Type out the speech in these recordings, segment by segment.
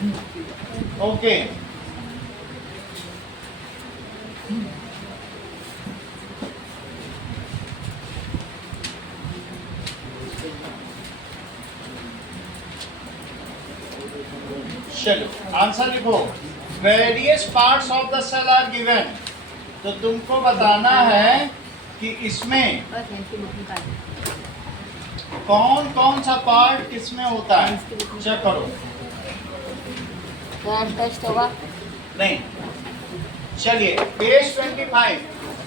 Okay, चलो answer लिखो। Various parts of the cell are given. तो तुमको बताना है कि इसमें कौन कौन सा पार्ट किसमें होता है, चेक करो। टेस्ट होगा नहीं, चलिए पेज 25,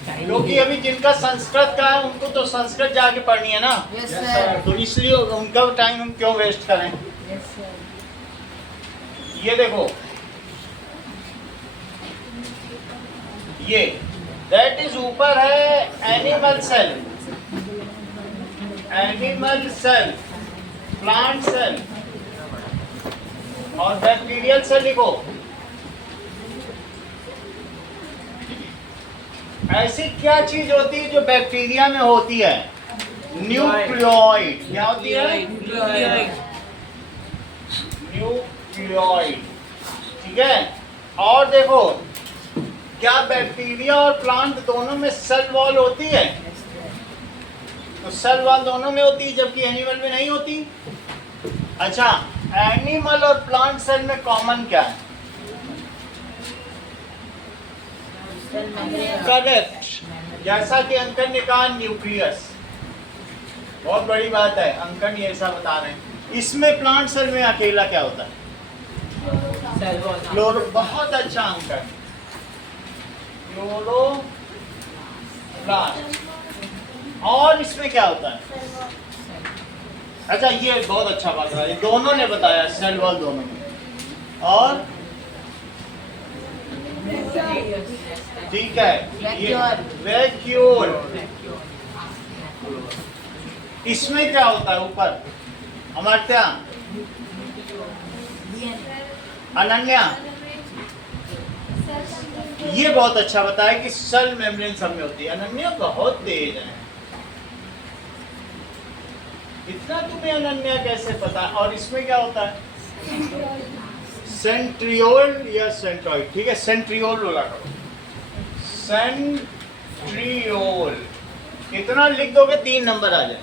क्योंकि अभी जिनका संस्कृत का है उनको तो संस्कृत जाके पढ़नी है ना। Yes sir. तो इसलिए उनका टाइम हम क्यों वेस्ट करें। Yes sir. ये देखो, ये दैट इज ऊपर है animal cell, animal cell, plant cell और बैक्टीरियल सेल लिखो। ऐसी क्या चीज होती है जो बैक्टीरिया में होती है? न्यूक्लियोइड। क्या होती है? न्यूक्लियोइड। ठीक है। और देखो, क्या बैक्टीरिया और प्लांट दोनों में सेल वॉल होती है? तो सेल वॉल दोनों में होती है, जबकि एनिमल में नहीं होती। अच्छा, एनिमल और प्लांट सेल में कॉमन क्या है? करेक्ट। जैसा कि अंकन ने कहा, न्यूक्लियस। बहुत बड़ी बात है, अंकन ये ऐसा बता रहे हैं। इसमें प्लांट सेल में अकेला क्या होता है? क्लोरो। बहुत अच्छा अंकन, क्लोरोप्लास्ट। और इसमें क्या होता है? अच्छा, ये बहुत अच्छा बात है, ये दोनों ने बताया, सेल वॉल दोनों में। और ठीक है, ये वैक्यूल। इसमें क्या होता है ऊपर? अमर्त्या, अनन्या, ये बहुत अच्छा बताया कि सेल मेम्ब्रेन सब में होती है। अनन्या बहुत तेज है, इतना तुम्हें अनन्या कैसे पता? और इसमें क्या होता है? सेंट्रियोल या सेंट्रॉइड। ठीक है, सेंट्रियोल बोला करो, सेंट्रियोल। कितना लिख दोगे? 3 नंबर आ जाए।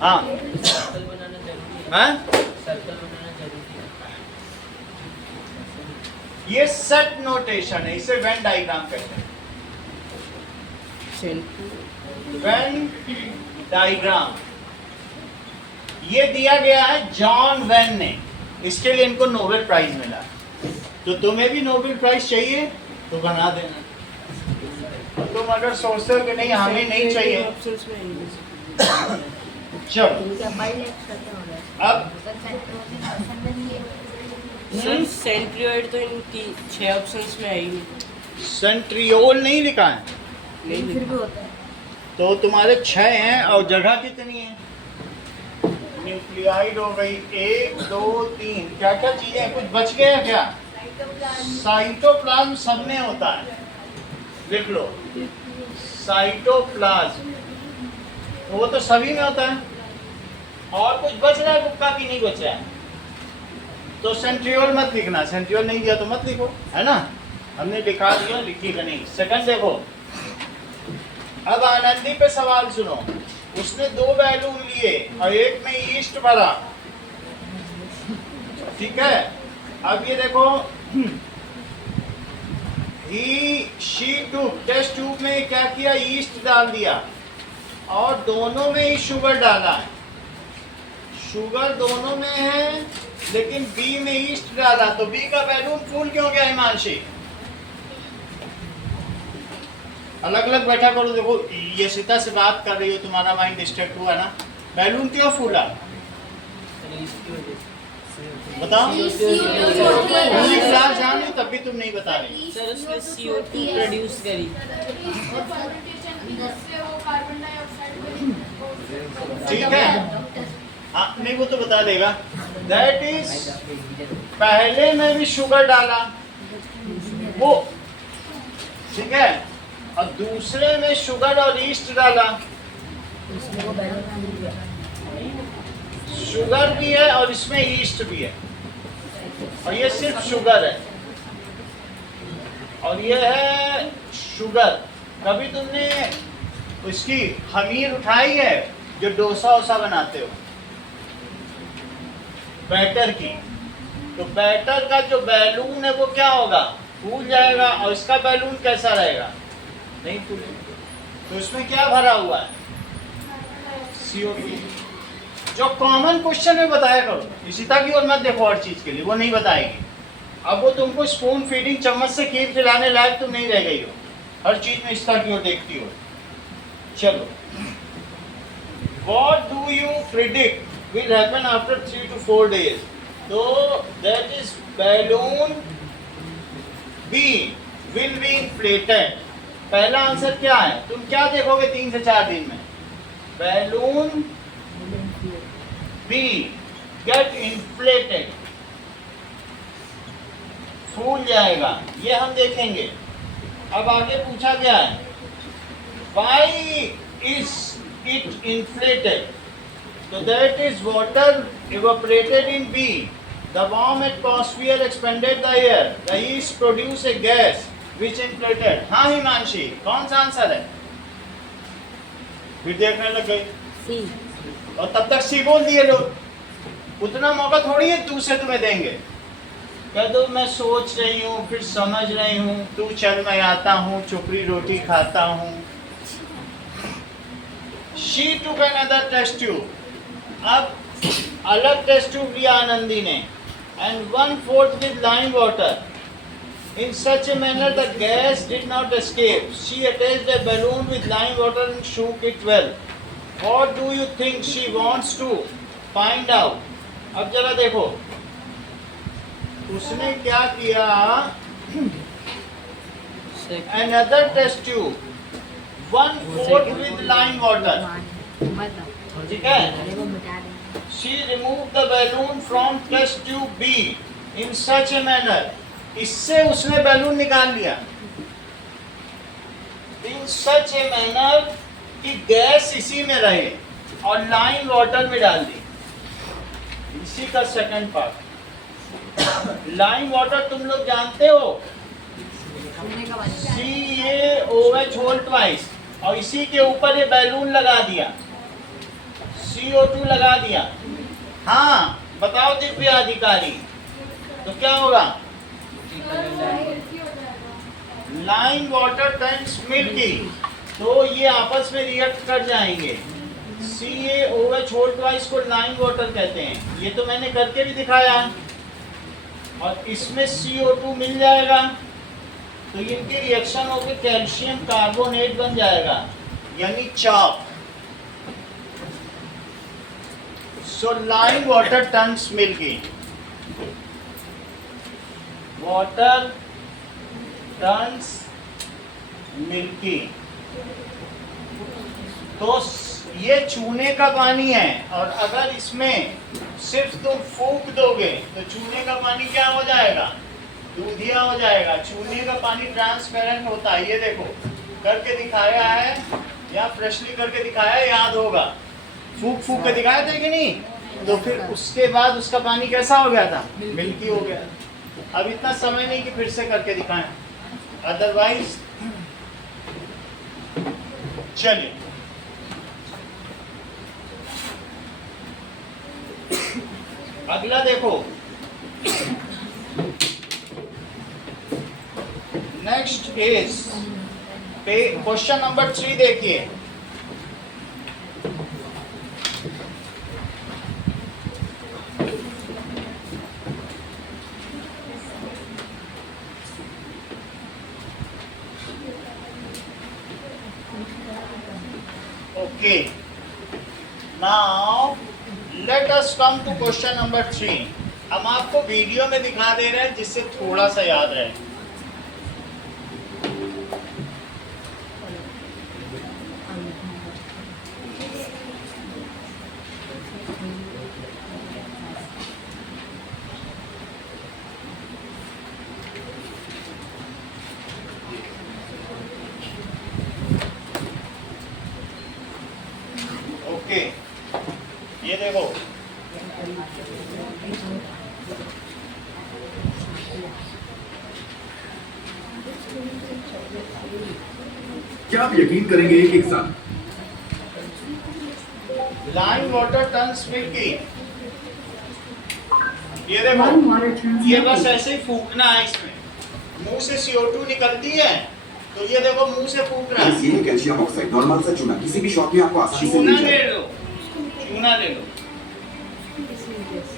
हाँ हाँ, ये सेट नोटेशन है, इसे वेन डायग्राम कहते हैं। वेन डायग्राम ये दिया गया है जॉन वेन ने, इसके लिए इनको नोबेल प्राइज मिला। तो तुम्हें भी नोबेल प्राइज चाहिए तो बना देना। तुम अगर सोचते हो कि नहीं हमें नहीं चाहिए, चलो अब सेंट्रियोइड तो इनकी 6 ऑप्शंस में आई नहीं। सेंट्रियोल नहीं लिखा है, फिर भी होता है। तो तुम्हारे 6 हैं और जगह कितनी है? न्यूक्लियाइड हो गई 1 2 3, क्या क्या चीजें, कुछ बच गया क्या? साइटोप्लाज्म सब में होता है, लिख लो साइटोप्लाज्म, वो तो सभी में होता है। और कुछ बच रहा है बुक्का की? नहीं बच रहा है, तो सेंट्रियोल मत लिखना। सेंट्रियोल नहीं दिया तो मत लिखो, है ना। हमने दिखा दिया, लिखिएगा नहीं। सेकंड देखो, अब आनंदी पे सवाल सुनो। उसने 2 बैलून लिए और एक में ईस्ट भरा, ठीक है। अब ये देखो, शी ट्यूब, टेस्ट ट्यूब में क्या किया? ईस्ट डाल दिया और दोनों में ही शुगर डाला है। शुगर दोनों में है, लेकिन बी में ईस्ट डाला, तो बी का बैलून फूल क्यों गया हिमांशी? अलग अलग बैठा करो। देखो, ये सीता से बात कर रही हो, तुम्हारा माइंड डिस्ट्रैक्ट हुआ ना। बैलून क्यों फूला बताओ? पूरी क्लास जान ली तब भी तुम नहीं बता रही। सर उसने CO2 प्रोड्यूस करी। ठीक है, हाँ, नहीं वो तो बता देगा। दैट इज, पहले में भी शुगर डाला वो, ठीक है, और दूसरे में शुगर और ईस्ट डाला। शुगर भी है और इसमें ईस्ट भी है, और ये सिर्फ शुगर है, और ये है शुगर। कभी तुमने उसकी खमीर उठाई है जो डोसा वोसा बनाते हो, बैटर की? तो बैटर का जो बैलून है वो क्या होगा, फूल जाएगा, और इसका बैलून कैसा रहेगा, नहीं फूलेगा। तो इसमें क्या भरा हुआ है, CO2। जो कॉमन क्वेश्चन में बताया करो, इशिता की ओर मत देखो और चीज के लिए, वो नहीं बताएगी। अब वो तुमको स्पून फीडिंग चम्मच से खीर खिलाने लायक तुम नहीं रह गई हो, हर चीज में इशिता की ओर देखती हो। चलो, what do you predict will happen after 3 to 4 days? तो that is balloon B will be inflated। पहला आंसर क्या है, तुम क्या देखोगे 3 से 4 दिन में? बैलून B get inflated, फूल जाएगा, ये हम देखेंगे। अब आगे पूछा गया है, why is it inflated? So that is water evaporated in B. The warm atmosphere expanded the air. The yeast produce a gas which inflated. हाँ हिमांशी, कौन सा आंसर है? फिर देखने लग गई, सी। और तब तक सी बोल दिए लोग। उतना मौका थोड़ी है दूसरे तुम्हें देंगे। कह दो मैं सोच रही हूँ, फिर समझ रही हूँ, तू चल मैं आता हूँ, चुपड़ी रोटी खाता हूँ। She took another test tube. अब अलग टेस्ट ट्यूब लिया आनंदी ने, and 1/4 with lime water. In such a manner the gas did not escape. She attached a balloon with lime water and shook it well. What do you think she wants to find out? अब जरा देखो, उसने क्या किया? Another test tube, 1/4 with lime water. ठीक है? She removed the balloon from test tube B in such a manner. इससे उसने बैलून निकाल लिया in such a manner कि गैस इसी में रहे, और लाइम वाटर में डाल दी। इसी का सेकंड पार्ट। लाइम वाटर तुम लोग जानते हो, CaOH होल ट्वाइस, और इसी के ऊपर ये बैलून लगा दिया, CO2 लगा दिया। हाँ बताओ दिव्या अधिकारी, तो क्या होगा? लाइम वाटर टर्न्स मिल्की, तो ये आपस में रिएक्ट कर जाएंगे। CaOH होल ट्वाइस को लाइम वाटर कहते हैं, ये तो मैंने करके भी दिखाया, और इसमें CO2 मिल जाएगा, तो इनकी रिएक्शन होकर कैल्शियम कार्बोनेट बन जाएगा, यानी चाक। So lime water turns milky. Water turns milky. तो ये चूने का पानी है, और अगर इसमें सिर्फ तुम फूंक दोगे तो चूने का पानी क्या हो जाएगा? दूधिया हो जाएगा। चूने का पानी ट्रांसपेरेंट होता है, ये देखो करके दिखाया है, या फ्रेशली करके दिखाया है, याद होगा। फूक फूक के दिखाया था कि नहीं? तो फिर उसके बाद उसका पानी कैसा हो गया था? मिल्की हो गया। अब इतना समय नहीं कि फिर से करके दिखाएं, अदरवाइज। चलिए अगला देखो, नेक्स्ट इज क्वेश्चन नंबर 3 देखिए। Okay, now let us come to question number 3। हम आपको वीडियो में दिखा दे रहे हैं जिससे थोड़ा सा याद रहे। ओके, ये देखो क्या आप यकीन करेंगे एक साथ लाइम वाटर टर्न्स मिल्की। ये देखो, Lime water turns ये बस milky. ऐसे ही फूकना है इसमें। मुंह से CO2 निकलती है, तो ये देखो मुंह से फूकना है। ये है कैल्शियम ऑक्साइड, नॉर्मल सा चूना, किसी भी शॉप में आपको आसानी से चूना मिल ले जाएगा। लो, चूना ले लो।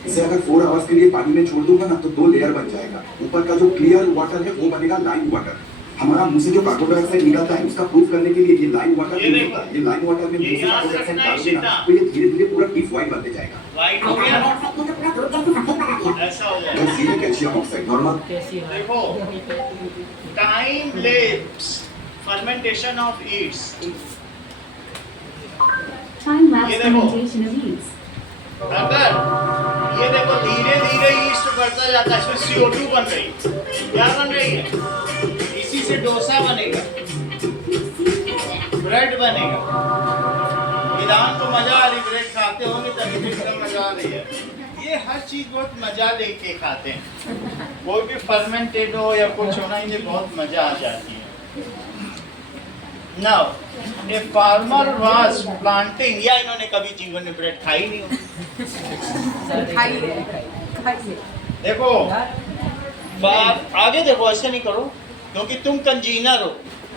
इसे अगर 4 आवर्स के लिए पानी में छोड़ दूंगा ना तो 2 लेयर बन जाएगा। ऊपर का जो क्लियर वाटर है वो बनेगा लाइम वाटर। हमारा मुंह से जो कार्बन डाइऑक्साइड निकलता है उसका प्रूफ करने के लिए ये लाइम वाटर ये यूज देखो, होता है। ये लाइम वाटर में ये मुंह से यहाँ कार्बन से डाइऑक्साइड रखना है डाल देना सीधा। तो ये धीरे धीरे पूरा डीप वाइट बनते जाएगा। वाइट हो गया, ऐसा हो जाएगा। बस ये है कैल्शियम ऑक्साइड, नॉर्मल। कैसी है? देखो, time lapse fermentation of Yeats. Time lapse ये देखो। fermentation of yeast. अगर ये देखो धीरे धीरे ईस्ट बढ़ता जाता है, इसमें CO2 बन रही, क्या बन रही है? इसी से डोसा बनेगा, ब्रेड बनेगा। ईरान को मजा आ रही, ब्रेड खाते होंगे तभी तो इतना मजा आ रही है। ये हर चीज बहुत मजा लेके खाते हैं। कोई भी फर्मेंटेड हो या कुछ हो ना, इन्हें बहुत मजा आ जाती है। Now, a farmer was planting, या इन्होंने कभी जीवन में ब्रेड खाई नहीं होगी। देखो, आगे देखो, ऐसे नहीं करो, क्योंकि तुम कंजीनर हो,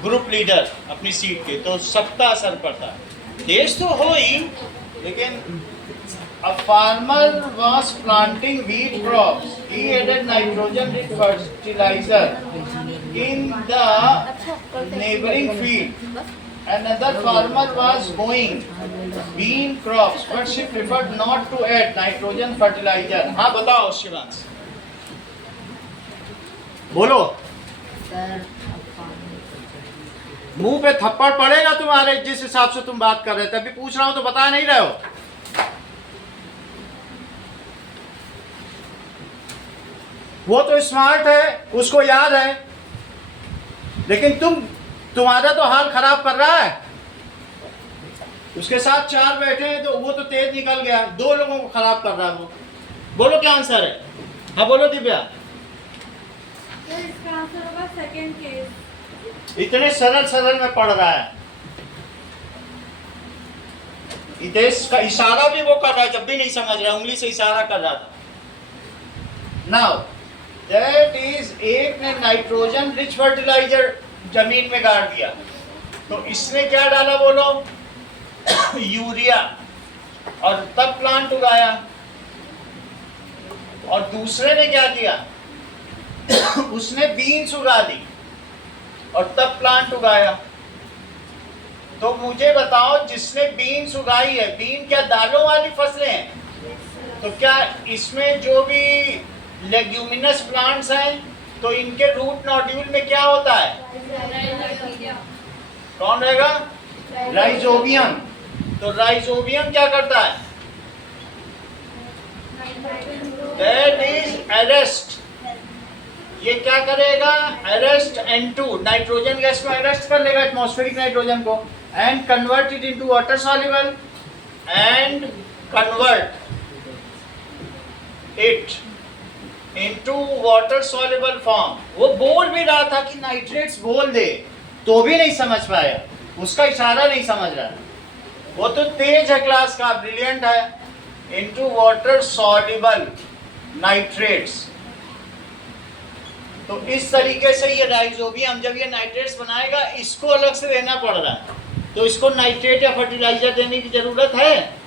ग्रुप लीडर अपनी सीट के, तो सबका असर पड़ता है। देश तो हो ही, लेकिन a farmer was planting wheat crops. He added nitrogen-rich fertilizer in the neighboring field. Another farmer was growing bean crops, but she preferred not to add nitrogen fertilizer. हाँ बताओ शिवांश, बोलो। मुंह पे थप्पड़ पड़ेगा तुम्हारे, जिस हिसाब से तुम बात कर रहे थे। अभी पूछ रहा हूं तो बता नहीं रहे हो। वो तो स्मार्ट है, उसको याद है, लेकिन तुम्हारा तो हाल खराब कर रहा है। उसके साथ 4 बैठे हैं, तो वो तो तेज निकल गया, 2 लोगों को खराब कर रहा है वो। बोलो क्या आंसर है? हाँ बोलो दिव्या। इसका आंसर होगा सेकंड केस। इतने सरल सरल में पढ़ रहा है। हितेश का इशारा भी वो कर रहा है, जब भी नहीं समझ रहा, उंगली से इशारा कर रहा था। नाउ दैट इज, एक ने नाइट्रोजन रिच फर्टिलाइजर जमीन में गाड़ दिया, तो इसने क्या डाला बोलो? यूरिया, और तब प्लांट उगाया। और दूसरे ने क्या किया? उसने बीन्स उगा दी और तब प्लांट उगाया। तो मुझे बताओ, जिसने बीन्स उगाई है, बीन क्या दालों वाली फसलें हैं? तो क्या इसमें जो भी लेग्यूमिनस प्लांट्स हैं, तो इनके रूट नोड्यूल में क्या होता है? कौन रहेगा? राइजोबियम। तो राइजोबियम क्या करता है? That is arrest. ये क्या करेगा? अरेस्ट N2, नाइट्रोजन गैस को अरेस्ट कर लेगा, एटमॉस्फेरिक नाइट्रोजन को, and convert it into water soluble and convert it into water soluble form. वो बोल भी रहा था कि नाइट्रेट्स बोल दे, तो भी नहीं समझ पाया, उसका इशारा नहीं समझ रहा। वो तो तेज है क्लास का, ब्रिलियंट है। Into water soluble nitrates. तो इस तरीके से ये राइजोबियम जब ये नाइट्रेट्स बनाएगा, इसको अलग से देना पड़ रहा है। तो इसको नाइट्रेट या फर्टिलाइजर देने की जरूरत है?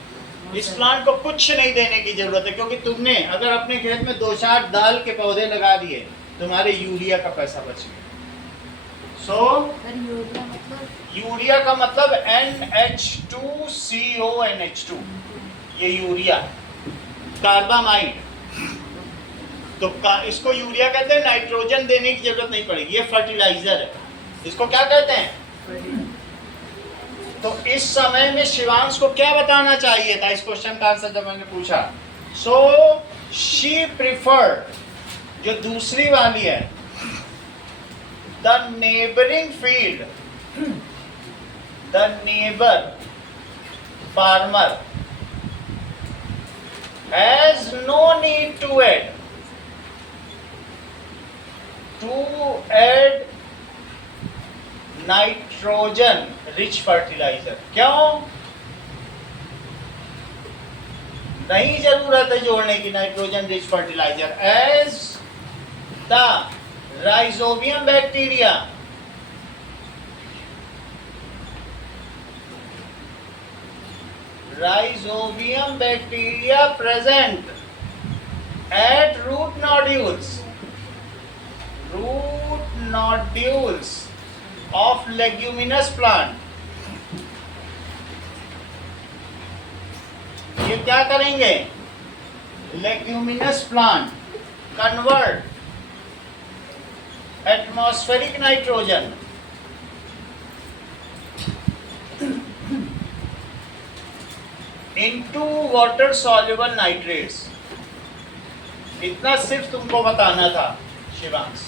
इस प्लांट को कुछ नहीं देने की जरूरत है, क्योंकि तुमने अगर अपने खेत में 2-4 दाल के पौधे लगा दिए, तुम्हारे यूरिया का पैसा बच गया। यूरिया का मतलब NH2CONH2, ये यूरिया, कार्बामाइड। तो इसको यूरिया कहते हैं, नाइट्रोजन देने की जरूरत नहीं पड़ेगी, ये फर्टिलाइजर है। इसको क्या कहते हैं? तो इस समय में शिवांश को क्या बताना चाहिए था इस क्वेश्चन का आंसर जब मैंने पूछा? सो शी प्रिफर्ड, जो दूसरी वाली है, the neighbouring field, the neighbour farmer has no need to add nitrogen rich fertiliser. क्यों नहीं जरूरत है जोड़ने की nitrogen rich fertiliser? As the rhizobium bacteria present at root nodules of leguminous plant, ये क्या करेंगे? Leguminous plant convert atmospheric nitrogen into water soluble nitrates. इतना सिर्फ तुमको बताना था शिवांश,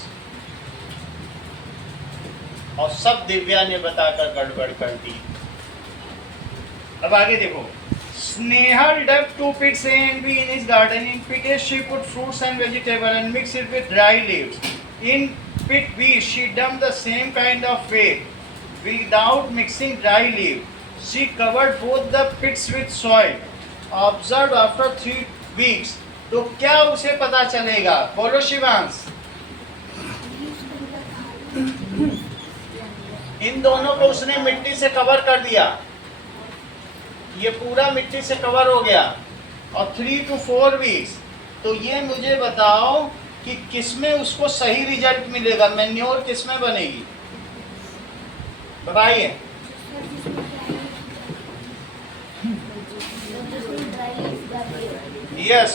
और सब दिव्या ने बताकर गड़बड़ कर दी। अब आगे देखो। Snehal dug 2 pits A and B in his garden. In pit A she put fruits and vegetables and mixed it with dry leaves. In pit B she dumped the same kind of fat without mixing dry leaves. She covered both the pits with soil. Observed after 3 weeks. तो क्या उसे पता चलेगा? बोलो शिवांश। इन दोनों को उसने मिट्टी से कवर कर दिया, ये पूरा मिट्टी से कवर हो गया, और 3 to 4 वीक्स। तो ये मुझे बताओ कि किसमें उसको सही रिजल्ट मिलेगा, मैन्योर किसमें बनेगी? बताइए। Yes,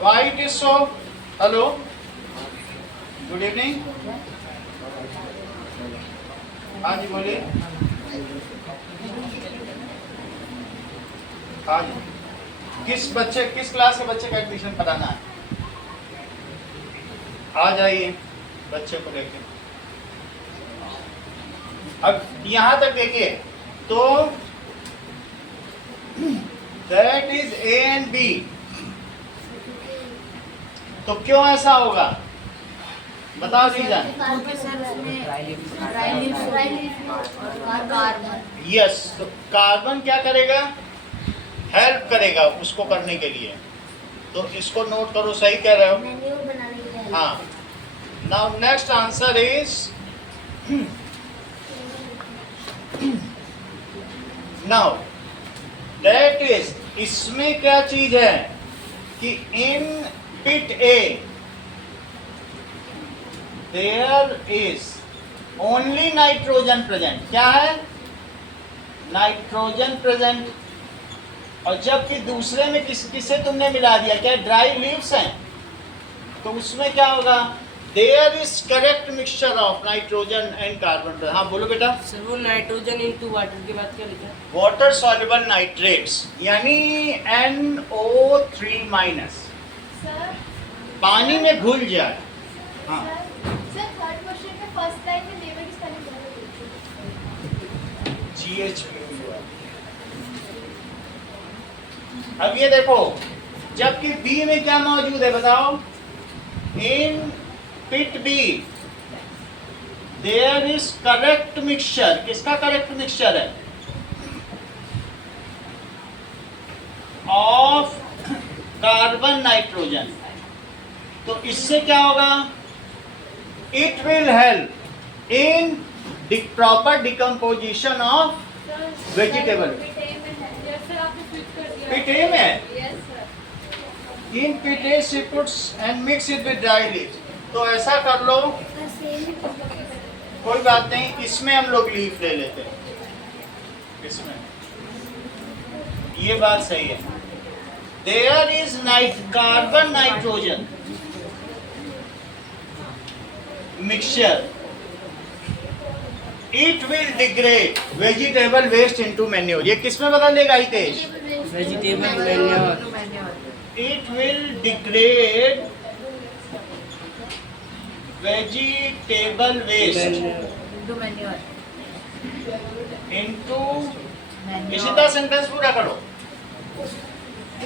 why it is so? Hello, good evening. हाँ जी बोलिए। हाँ जी, किस क्लास के बच्चे का एडमिशन कराना है? आ जाइए बच्चे को लेके। अब यहां तक देखिए, तो that is A and B. तो क्यों ऐसा होगा बताओ रीजन। यस, तो कार्बन क्या करेगा? हेल्प करेगा उसको करने के लिए। तो इसको नोट करो, सही कह रहे हो। हाँ, now next answer is now that is, इसमें क्या चीज है कि in pit A there is only nitrogen present. क्या है? Nitrogen present. और जबकि दूसरे में किसे तुमने मिला दिया? क्या ड्राई लीव्स हैं? तो उसमें क्या होगा? There is correct mixture of nitrogen and carbon. हाँ बोलो बेटा। सर वो नाइट्रोजन इनटू वाटर के बाद क्या लिखा? वाटर सॉल्युबल नाइट्रेट्स, यानी NO3-। सर पानी में घुल जाए। हाँ सर, थर्ड क्वेश्चन में फर्स्ट लाइन में लेबर की स्पेलिंग GH। अब ये देखो, जबकि बी में क्या मौजूद है बताओ? In pit B there is correct mixture. किसका करेक्ट मिक्सचर है? Of carbon nitrogen. तो इससे क्या होगा? It will help in proper decomposition of vegetable. Pit A में in pit A she puts and mix it with dry leaves। तो ऐसा कर लो, कोई बात नहीं, इसमें हम लोग लीफ ले लेते हैं। इसमें ये बात सही है। There is carbon nitrogen mixture, it will degrade vegetable waste into manure. ये किसमें बदलेगा Hitesh? Vegetable manure. It will degrade vegetable waste into। इसी तरह सेंटेंस पूरा करो।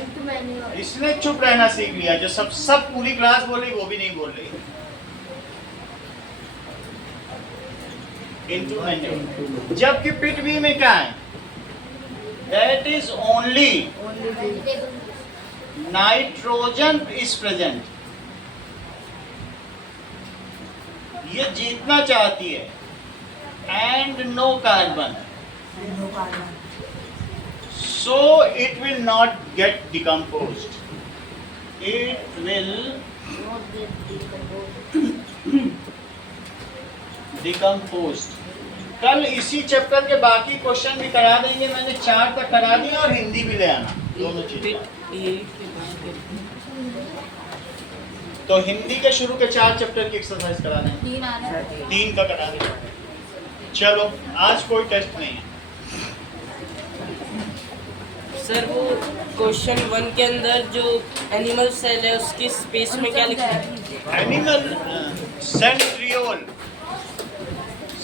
into manual. इसने चुप रहना सीख लिया, जो सब पूरी क्लास बोल रही वो भी नहीं बोल रही। Into manure. जबकि पिट बी में क्या है? That is only nitrogen is present. ये जीतना चाहती है, and no carbon, so it will not get decomposed. It will decomposed. कल इसी चैप्टर के बाकी क्वेश्चन भी करा देंगे, मैंने 4 तक करा दिया, और हिंदी भी ले आना, दोनों चीज। ये के बाद तो हिंदी के शुरू के 4 चैप्टर की एक्सरसाइज करा देंगे, 3 आ रहा है। 3 का करा देंगे। चलो आज कोई टेस्ट नहीं है। सर वो क्वेश्चन 1 के अंदर जो एनिमल सेल है उसकी स्पेस में क्या लिखा है? Animal centriole,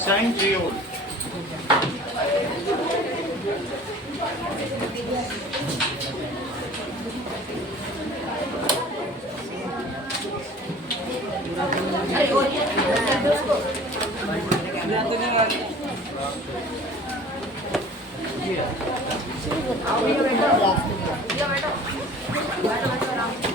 centriole. पूरा तो नहीं मानते। आओ भैया बैठो। भैया बैठो। बैठो बैठो आराम से।